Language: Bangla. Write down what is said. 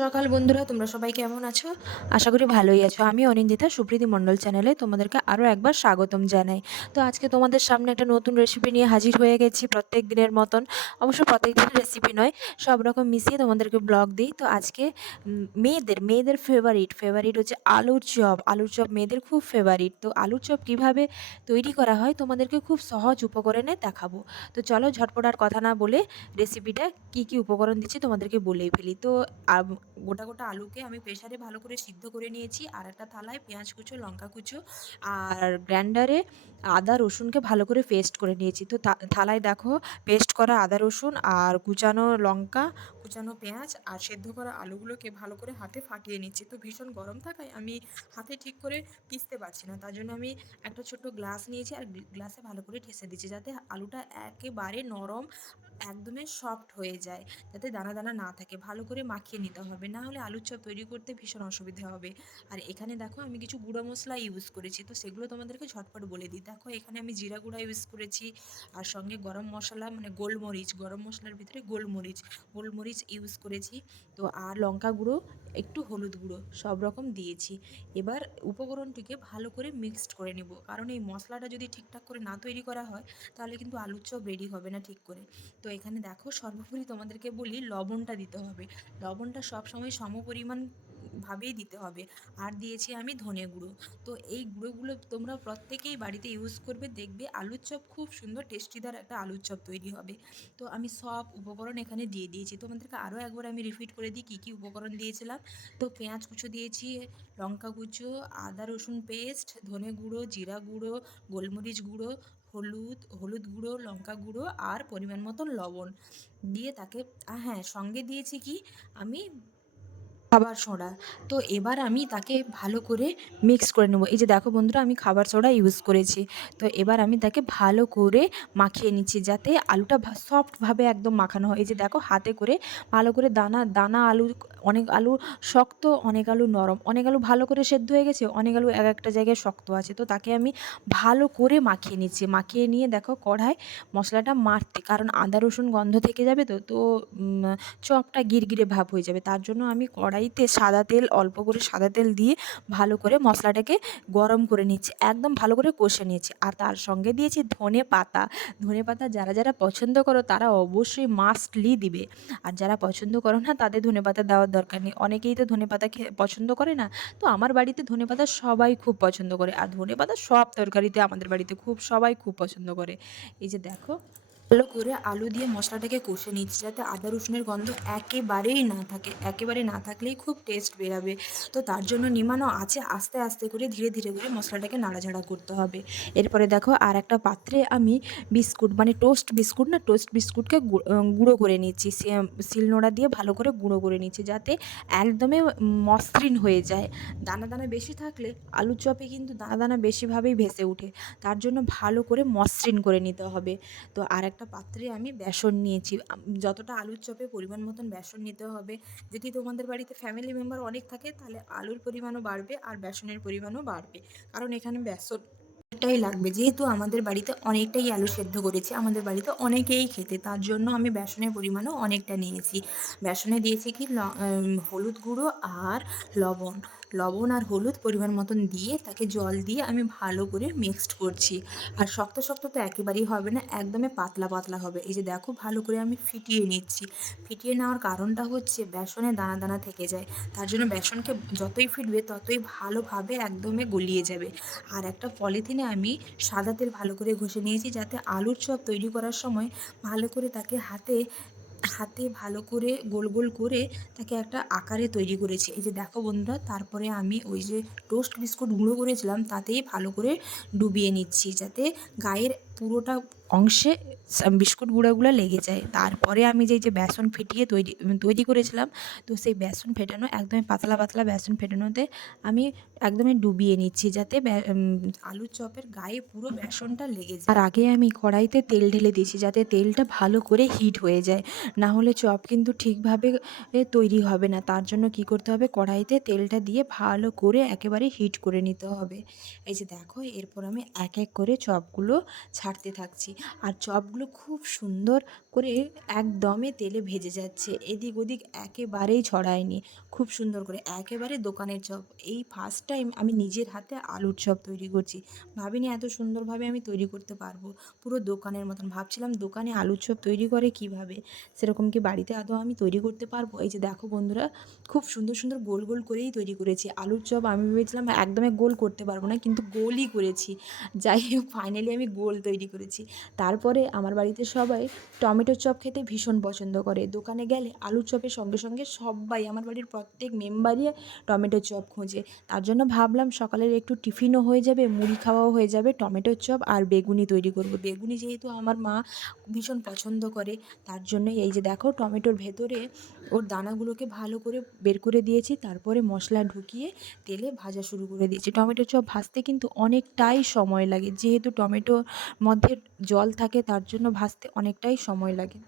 সকাল বন্ধুরা, তোমরা সবাই কেমন আছো? আশা করি ভালোই আছো। আমি অনিন্দিতা, সুপ্রীতি মণ্ডল চ্যানেলে তোমাদেরকে আরও একবার স্বাগতম জানাই। তো আজকে তোমাদের সামনে একটা নতুন রেসিপি নিয়ে হাজির হয়ে গেছি প্রত্যেক দিনের মতন। অবশ্য প্রত্যেক দিনের রেসিপি নয়, সব রকম মিশিয়ে তোমাদেরকে ব্লগ দিই। তো আজকে মেয়েদের মেয়েদের ফেভারিট ফেভারিট হচ্ছে আলুর চপ। আলুর চপ মেয়েদের খুব ফেভারিট তো আলুর চপ কীভাবে তৈরি করা হয় তোমাদেরকে খুব সহজ উপকরণে দেখাবো। তো চলো ঝটপট আর কথা না বলে রেসিপিটা কি কি উপকরণ দিচ্ছি তোমাদেরকে বলেই ফেলি। তো গোটা গোটা আলুকে আমি প্রেসারে ভালো করে সিদ্ধ করে নিয়েছি। আর একটা থালায় পেঁয়াজ কুচো, লঙ্কা কুচো আর গ্রাইন্ডারে আদা, রসুনকে ভালো করে পেস্ট করে নিয়েছি। তো থালায় দেখো পেস্ট করা আদা, রসুন আর কুচানো লঙ্কা, কুচানো পেঁয়াজ আর সেদ্ধ করা আলুগুলোকে ভালো করে হাতে ফাটিয়ে নিচ্ছি। তো ভীষণ গরম থাকায় আমি হাতে ঠিক করে পিষতে পারছি না। তার জন্য আমি একটা ছোট্ট গ্লাস নিয়েছি আর গ্লাসে ভালো করে ঠেসে দিচ্ছি যাতে আলুটা একেবারে নরম একদমই সফট হয়ে যায়। যাতে দানা দানা না থাকে। ভালো করে মাখিয়ে নিতে হবে। না হলে আলুর চপ তৈরি করতে ভীষণ অসুবিধা হবে। আর এখানে দেখো, আমি কিছু গুঁড়ো মশলা ইউজ করেছি। তো সেগুলো তোমাদেরকে ঝটপট বলে দিই। দেখো, এখানে আমি জিরা গুঁড়া ইউজ করেছি। আর সঙ্গে গরম মশলা মানে গোলমরিচ, গরম মশলার ভিতরে গোলমরিচ। গোলমরিচ ইউজ করেছি। তো আর লঙ্কা গুঁড়ো, একটু হলুদ গুঁড়ো, সব রকম দিয়েছি। এবার উপকরণটিকে ভালো করে মিক্সড করে নেব। কারণ এই মশলাটা যদি ঠিকঠাক করে না তৈরি করা হয়, তাহলে কিন্তু আলুর চপ রেডি হবে না ঠিক করে। তো এখানে দেখো সর্বোপরি তোমাদেরকে বলি লবণটা দিতে হবে। লবণটা সবসময় সম ভাবেই দিতে হবে। আর দিয়েছি আমি ধনে গুঁড়ো। তো এই গুঁড়োগুলো তোমরা প্রত্যেকেই বাড়িতে ইউজ করবে, দেখবে আলুর চপ খুব সুন্দর টেস্টিদার একটা আলুর চপ তৈরি হবে। তো আমি সব উপকরণ এখানে দিয়ে দিয়েছি। তোমাদেরকে আরও একবার আমি রিপিট করে দিই কী কী উপকরণ দিয়েছিলাম। তো পেঁয়াজ কুচো দিয়েছি, লঙ্কা কুচো, আদা রসুন পেস্ট ধনে গুঁড়ো, জিরা গুঁড়ো, গোলমরিচ গুঁড়ো হলুদ হলুদ গুঁড়ো, লঙ্কা গুঁড়ো আর পরিমাণ মতন লবণ। দিয়ে তাকে হ্যাঁ সঙ্গে দিয়েছি কি? আমি খাবার সোডা। তো এবার আমি তাকে ভালো করে মিক্স করে নেব। এই যে দেখো বন্ধুরা, আমি খাবার সোডা ইউজ করেছি। তো এবার আমি তাকে ভালো করে মাখিয়ে নিচ্ছি যাতে আলুটা সফটভাবে একদম মাখানো হয়। এই যে দেখো, হাতে করে ভালো করে দানা দানা আলু, অনেক আলু শক্ত, অনেক আলু নরম। অনেক আলু ভালো করে সেদ্ধ হয়ে গেছে, অনেক আলু এক একটা জায়গায় শক্ত আছে। তো তাকে আমি ভালো করে মাখিয়ে নিচ্ছি। মাখিয়ে নিয়ে দেখো, কড়ায় মশলাটা মারতে, কারণ আদা রসুন গন্ধ থেকে যাবে তো তো চপটা গিরগিরে ভাব হয়ে যাবে। তার জন্য আমি কড়াইতে সাদা তেল, অল্প করে সাদা তেল দিয়ে ভালো করে মশলাটাকে গরম করে নিচ্ছি, একদম ভালো করে কষে নিয়েছি। আর তার সঙ্গে দিয়েছি ধনে পাতা। ধনে পাতা যারা যারা পছন্দ করো তারা অবশ্যই মাস্টলি দিবে। আর যারা পছন্দ করো না তাদের ধনে পাতা দেওয়ার দরকার নেই। অনেকেই তো ধনে পাতা পছন্দ করে না। তো আমার বাড়িতে ধনে পাতা সবাই খুব পছন্দ করে। আর ধনে পাতা সব তরকারিতে আমাদের বাড়িতে খুব, সবাই খুব পছন্দ করে। এই যে দেখো ভালো করে আলু দিয়ে মশলাটাকে কষে নিচ্ছি যাতে আদা রসুনের গন্ধ একেবারেই না থাকে। একেবারে না থাকলেই খুব টেস্ট বেরাবে। তো তার জন্য নিমানো আছে, আস্তে আস্তে করে ধীরে ধীরে করে মশলাটাকে নাড়াঝাড়া করতে হবে। এরপরে দেখো আর একটা পাত্রে আমি বিস্কুট মানে টোস্ট বিস্কুট না টোস্ট বিস্কুটকে গুঁড়ো করে নিচ্ছি। শিলনোড়া দিয়ে ভালো করে গুঁড়ো করে নিচ্ছি যাতে একদমই মসৃণ হয়ে যায়। দানা দানা বেশি থাকলে আলুর চপে কিন্তু দানা দানা বেশিভাবেই ভেসে ওঠে। তার জন্য ভালো করে মসৃণ করে নিতে হবে। তো আর একটা পাত্রে আমি বেসন নিয়েছি। যতটা আলুর চপে পরিমাণ মতন বেসন নিতে হবে। যদি তোমাদের বাড়িতে ফ্যামিলি মেম্বার অনেক থাকে, তাহলে আলুর পরিমাণও বাড়বে আর বেসনের পরিমাণও বাড়বে। কারণ এখানে বেসন অনেকটাই লাগবে। যেহেতু আমাদের বাড়িতে অনেকটাই আলু সেদ্ধ করেছি, আমাদের বাড়িতে অনেকেই খেতে, তার জন্য আমি বেসনের পরিমাণও অনেকটা নিয়েছি। বেসনে দিয়েছি কি হলুদ গুঁড়ো আর লবণ। লবণ আর হলুদ পরিমাণ মতন দিয়ে তাকে জল দিয়ে আমি ভালো করে মিক্সড করছি। আর শক্ত শক্ত তো একেবারেই হবে না, একদমই পাতলা পাতলা হবে। এই যে দেখো, ভালো করে আমি ফিটিয়ে নিচ্ছি। ফিটিয়ে নেওয়ার কারণটা হচ্ছে বেসনে দানা দানা থেকে যায়। তার জন্য বেসনকে যতই ফিটবে ততই ভালোভাবে একদমই গলিয়ে যাবে। আর একটা পলিথিনে আমি সাদা তেল ভালো করে ঘষে নিয়েছি যাতে আলুর চপ তৈরি করার সময় ভালো করে তাকে হাতে হাতে ভালো করে গোল গোল করে তাকে একটা আকারে তৈরি করেছি। এই যে দেখো বন্ধুরা, তারপরে আমি ওই যে টোস্ট বিস্কুট গুঁড়ো করেছিলাম, তাতেই ভালো করে ডুবিয়ে নিচ্ছি যাতে গায়ের পুরোটা অংশে বিস্কুট গুঁড়োগুলো লেগে যায়। তারপরে আমি যেই যে বেসন ফেটিয়ে তৈরি তৈরি করেছিলাম, তো সেই বেসন ফেটানো, একদমই পাতলা পাতলা বেসন ফেটানোতে আমি একদমই ডুবিয়ে নিচ্ছি যাতে আলুর চপের গায়ে পুরো বেসনটা লেগে যায়। আর আগে আমি কড়াইতে তেল ঢেলে দিয়েছি যাতে তেলটা ভালো করে হিট হয়ে যায়। না হলে চপ কিন্তু ঠিকভাবে তৈরি হবে না। তার জন্য কি করতে হবে? কড়াইতে তেলটা দিয়ে ভালো করে একেবারে হিট করে নিতে হবে। এই যে দেখো, এরপর আমি এক এক করে চপগুলো ছাড়তে থাকছি। আর চপগুলো খুব সুন্দর করে একদমে তেলে ভেজে যাচ্ছে। এদিক ওদিক একেবারেই ছড়ায়নি। খুব সুন্দর করে একেবারে দোকানের চপ। এই ফার্স্ট টাইম আমি নিজের হাতে আলুর চপ তৈরি করছি। ভাবিনি এত সুন্দরভাবে আমি তৈরি করতে পারব। পুরো দোকানের মতন। ভাবছিলাম দোকানে আলুর চপ তৈরি করে কীভাবে? সেরকম কি বাড়িতে আদৌ আমি তৈরি করতে পারব? এই যে দেখো বন্ধুরা, খুব সুন্দর সুন্দর গোল গোল করেই তৈরি করেছি। আলুর চপ আমি ভেবেছিলাম একদমই গোল করতে পারব না, কিন্তু গোলই করেছি। যাই হোক ফাইনালি আমি গোল তৈরি করেছি। তারপরে আমার বাড়িতে সবাই টমেটোর চপ খেতে ভীষণ পছন্দ করে। দোকানে গেলে আলুর চপের সঙ্গে সঙ্গে সবাই, আমার বাড়ির প্রত্যেক মেম্বারই টমেটোর চপ খোঁজে। তার জন্য ভাবলাম সকালের একটু টিফিনও হয়ে যাবে, মুড়ি খাওয়াও হয়ে যাবে, টমেটোর চপ আর বেগুনি তৈরি করব। বেগুনি যেহেতু আমার মা ভীষণ পছন্দ করে, তার জন্যই এই যে দেখো টমেটোর ভেতরে ওর দানাগুলোকে ভালো করে বের করে দিয়েছি, তারপরে মশলা ঢুকিয়ে তেলে ভাজা শুরু করে দিয়েছি। টমেটোর চপ ভাজতে কিন্তু অনেকটাই সময় লাগে, যেহেতু টমেটোর মধ্যে জল থাকে, তার জন্য ভাজতে অনেকটাই সময় লাগে